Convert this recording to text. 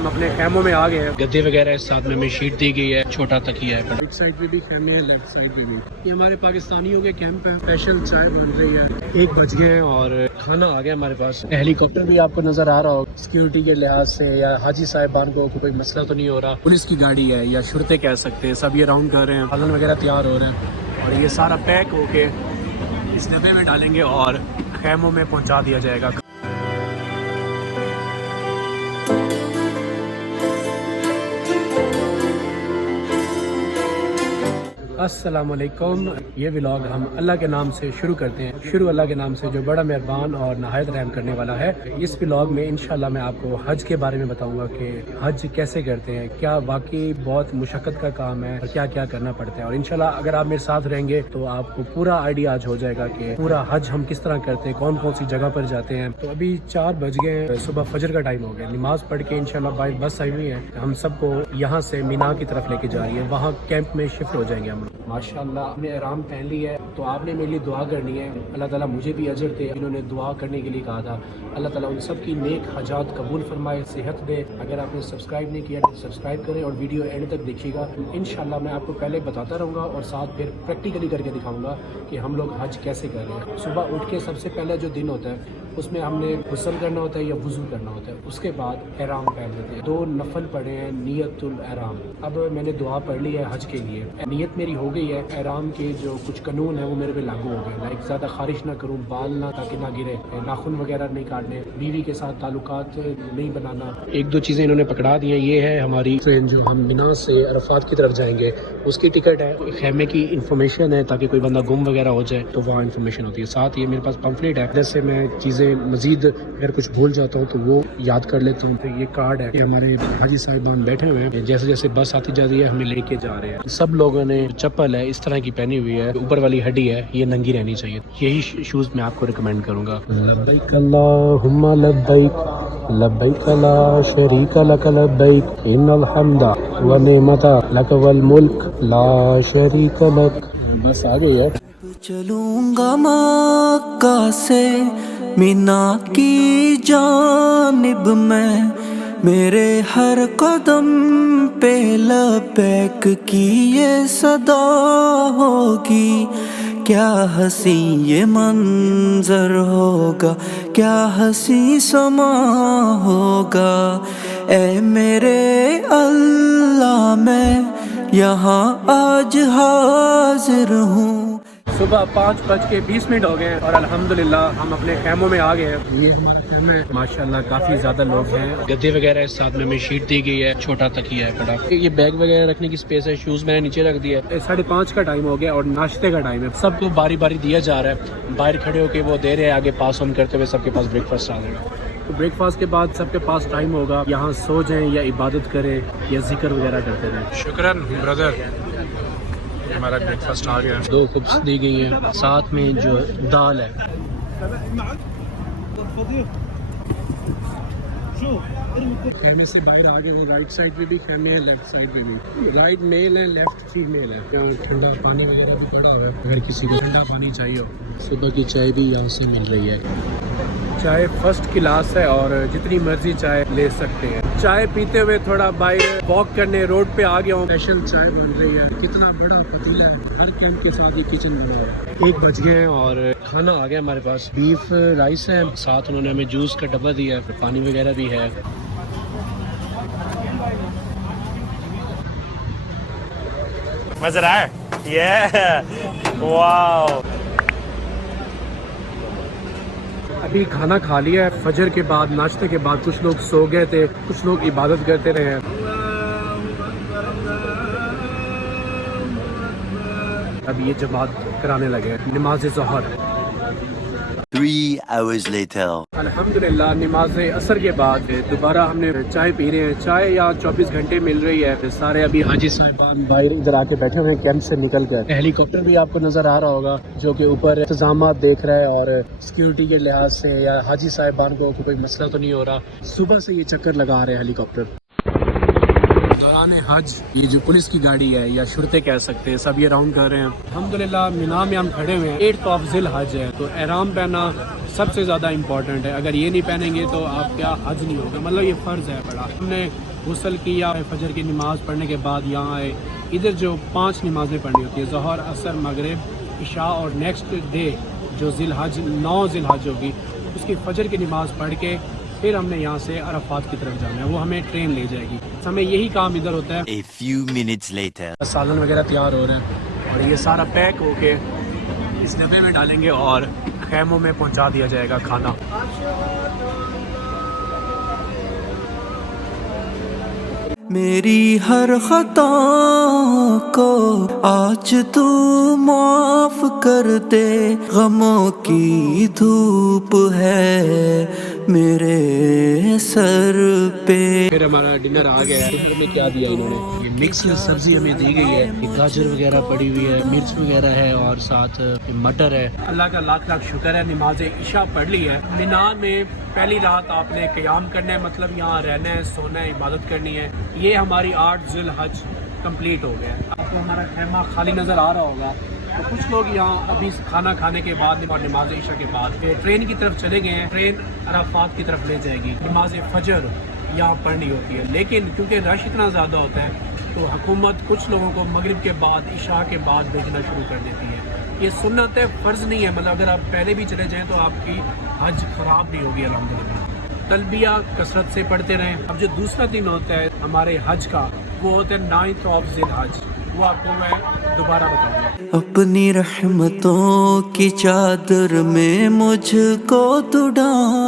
हम अपने खैमों में आ गए हैं। गद्दे वगैरह साथ में हमें शीट दी गई है, छोटा तकिया है। राइट साइड पे भी खैमे हैं, लेफ्ट साइड पे भी। ये हमारे पाकिस्तानियों के कैंप है। स्पेशल चाय बन रही है। 1 बज गए हैं और खाना आ गया हमारे पास। हेलीकॉप्टर भी आपको नजर आ रहा हो। सिक्योरिटी के लिहाज से या हाजी साहिबान को कोई मसला तो नहीं हो रहा। पुलिस की गाड़ी है या शुरते कह सकते हैं, सब ये राउंड कर रहे हैं। खाना वगैरह तैयार हो रहे हैं और ये सारा पैक होके इस डब्बे में डालेंगे और खैमों में पहुंचा दिया जाएगा। अस्सलामुअलैकुम। ये व्लॉग हम अल्लाह के नाम से शुरू करते हैं। शुरू अल्लाह के नाम से जो बड़ा मेहरबान और नहायत रहम करने वाला है। इस व्लॉग में इंशाल्लाह मैं आपको हज के बारे में बताऊंगा कि हज कैसे करते हैं, क्या वाकई बहुत मुशक्क़त का काम है और क्या क्या करना पड़ता है। और इंशाल्लाह अगर आप मेरे साथ रहेंगे तो आपको पूरा आइडिया आज हो जाएगा कि पूरा हज हम किस तरह करते हैं, कौन कौन सी जगह पर जाते हैं। तो अभी 4 बज गए, सुबह फजर का टाइम हो गया। नमाज पढ़ के इंशाल्लाह बाइक बस आई हुई है, हम सबको यहाँ से मीना की तरफ लेके जा रही है। वहाँ कैंप में शिफ्ट हो जाएंगे हम। माशाअल्लाह आपने एहराम पहन ली है तो आपने मेरे लिए दुआ करनी है। अल्लाह ताला मुझे भी अजर दे, इन्होंने दुआ करने के लिए कहा था। अल्लाह ताला उन सब की नेक हजात कबूल फरमाए, सेहत दे। अगर आपने सब्सक्राइब नहीं किया तो सब्सक्राइब करें और वीडियो एंड तक देखिएगा। इंशाल्लाह मैं आपको पहले बताता रहूँगा और साथ फिर प्रैक्टिकली करके दिखाऊँगा कि हम लोग हज कैसे कर रहे हैं। सुबह उठ के सबसे पहले जो दिन होता है उसमें हमने गुस्ल करना होता है या वज़ू करना होता है। उसके बाद एहराम पहन लेते हैं। 2 नफल पढ़े हैं नियतुल एहराम। अब मैंने दुआ पढ़ ली है हज के लिए, नियत मेरी हो गई है। एहराम के जो कुछ कानून है वो मेरे पे लागू हो गए। लाइक ज़्यादा खारिश ना करूँ, बाल ना ताकि ना गिरे, नाखून वगैरह नहीं काटने, बीवी के साथ ताल्लुकात नहीं बनाना। 1-2 चीज़ें इन्होंने पकड़ा दी हैं। ये है हमारी ट्रेन जो हम मिना से अरफात की तरफ जाएंगे, उसकी टिकट है। खेमे की इन्फॉर्मेशन है ताकि कोई बंदा गुम वगैरह हो जाए तो वहाँ इन्फॉर्मेशन होती है। साथ ये मेरे पास पम्फलेट है, जैसे मैं चीज़ें मजीद अगर कुछ भूल जाता हूँ तो वो याद कर लेता हूँ। तो ये कार्ड है, ये हमारे हाजी साहिबान बैठे हुए हैं, जैसे जैसे बस आती जा रही है हमें लेके जा रहे हैं। सब लोगों ने चप्पल है इस तरह की पहनी हुई है, ऊपर वाली हड्डी है ये नंगी रहनी चाहिए। यही शूज मैं आपको रिकमेंड करूंगा। लब्बैक अल्लाहुम्मा लब्बैक लब्बैक ला शरीका लक लब्बैक इन्नल हम्दा व निअमता लक वल मुल्क ला शरीका लक। बस आ गई है। चलूंगा मक्का से मीना की जानिब मैं, मेरे हर कदम पे लबैक की ये सदा होगी। क्या हंसी ये मंजर होगा, क्या हंसी समा होगा। ऐ मेरे अल्लाह मैं यहाँ आज हाजिर हूँ। सुबह 5:20 हो गए हैं और अल्हम्दुलिल्लाह हम अपने खैमों में आ गए हैं। ये हमारा खैमा है, माशाल्लाह काफ़ी ज़्यादा लोग हैं। गद्दे वगैरह साथ में हमें शीट दी गई है, छोटा तकिया है बड़ा। ये बैग वगैरह रखने की स्पेस है, शूज़ मैंने नीचे रख दिया है। 5:30 का टाइम हो गया और नाश्ते का टाइम है। सबको बारी बारी दिया जा रहा है, बाहर खड़े होकर वो दे रहे हैं, आगे पास ऑन करते हुए सबके पास ब्रेकफास्ट आ जाएगा। तो ब्रेकफास्ट के बाद सबके पास टाइम होगा, यहाँ सो जाएं या इबादत करें या जिक्र वगैरह करते रहें। शुक्रन ब्रदर, हमारा ब्रेकफास्ट आ गया। 2 कुप्स दी गई हैं, साथ में जो दाल है। खैमे से बाहर आ गए, राइट साइड पे भी खैमे हैं, लेफ्ट साइड पे भी। राइट मेल है, लेफ्ट फीमेल है। यहाँ ठंडा पानी वगैरह भी पड़ा हुआ है, अगर किसी को ठंडा पानी चाहिए हो। सुबह की चाय भी यहाँ से मिल रही है। चाय फर्स्ट क्लास है और जितनी मर्जी चाय ले सकते हैं। चाय पीते हुए थोड़ा बाहर वॉक करने रोड पे आ गया हूँ। स्पेशल चाय बन रही है, कितना बड़ा पतीला है, हर कैंप के साथ ही किचन बना है। 1 बज गए और खाना आ गया हमारे पास। बीफ राइस है, साथ उन्होंने हमें जूस का डब्बा दिया है, पानी वगैरह भी है। मजा आया? वाओ। अभी खाना खा लिया है। फजर के बाद नाश्ते के बाद कुछ लोग सो गए थे, कुछ लोग इबादत करते रहे। अब ये जमात कराने लगे नमाज ज़ोहर। 3 hours later. अल्हम्दुलिल्लाह नमाज असर के बाद दोबारा हमने चाय पी रहे हैं। चाय यहाँ 24 घंटे मिल रही है। सारे अभी हाजी साहिबान बाहर इधर आके बैठे हुए हैं कैंप से निकल कर। हेलीकॉप्टर भी आपको नजर आ रहा होगा जो कि ऊपर इंतजाम देख रहा है और सिक्योरिटी के लिहाज से या हाजी साहिबान को कोई मसला तो नहीं हो रहा। सुबह से ये चक्कर लगा रहे हैं हेलीकॉप्टर। दौरान हज ये जो पुलिस की गाड़ी है या शुरते कह सकते हैं, सब ये राउंड कर रहे हैं। अल्हम्दुलिल्लाह मिना में हम खड़े हुए हैं। 8 ज़िल हज है तो एहराम पहना सबसे ज़्यादा इम्पोर्टेंट है। अगर ये नहीं पहनेंगे तो आप क्या हज नहीं होगा, मतलब ये फ़र्ज़ है बड़ा। हमने غسل کیا, فجر کی نماز پڑھنے کے بعد یہاں آئے. ادھر جو 5 نمازیں پڑھنی ہوتی ہیں, ظہر, عصر, مغرب, عشاء, اور نیکسٹ ڈے جو ذی الحج 9 ذی الحج ہوگی اس کی فجر کی نماز پڑھ کے پھر ہم نے یہاں سے عرفات کی طرف جانا ہے. وہ ہمیں ٹرین لے جائے گی. ہمیں یہی کام ادھر ہوتا ہے. A few minutes later. سالن وغیرہ تیار ہو رہے ہیں اور یہ سارا پیک ہو کے اس ڈبے میں ڈالیں گے اور خیموں میں پہنچا دیا جائے گا کھانا. میری ہر خطا کو آج تو معاف کر دے, غموں کی دھوپ ہے میرے سر پہ. پھر ہمارا ڈنر آ گیا ہے. ہمیں کیا دیا انہوں نے, یہ مکس سبزی ہمیں دی گئی ہے, گاجر وغیرہ پڑی ہوئی ہے, مرچ وغیرہ ہے اور ساتھ مٹر ہے. اللہ کا لاکھ لاکھ شکر ہے, نماز عشاء پڑھ لی ہے. مینا میں پہلی رات آپ نے قیام کرنا ہے, مطلب یہاں رہنا ہے, سونا ہے, عبادت کرنی ہے. یہ ہماری 8 ذی الحج کمپلیٹ ہو گیا ہے. آپ کو ہمارا خیمہ خالی نظر آ رہا ہوگا. تو کچھ لوگ یہاں ابھی کھانا کھانے کے بعد اور نماز عشاء کے بعد ٹرین کی طرف چلے گئے ہیں. ٹرین عرفات کی طرف لے جائے گی. نماز فجر یہاں پڑھنی ہوتی ہے, لیکن کیونکہ رش اتنا زیادہ ہوتا ہے تو حکومت کچھ لوگوں کو مغرب کے بعد, عشاء کے بعد بھیجنا شروع کر دیتی ہے. یہ سنت ہے, فرض نہیں ہے. مطلب اگر آپ پہلے بھی چلے جائیں تو آپ کی حج خراب نہیں ہوگی الحمدللہ. تلبیہ کثرت سے پڑھتے رہیں. اب جو دوسرا دن ہوتا ہے ہمارے حج کا, وہ ہوتا ہے 9 ذی الحج. وہ آپ کو میں دوبارہ بتاؤں گا. اپنی رحمتوں کی چادر میں مجھ کو تو ڈھانپ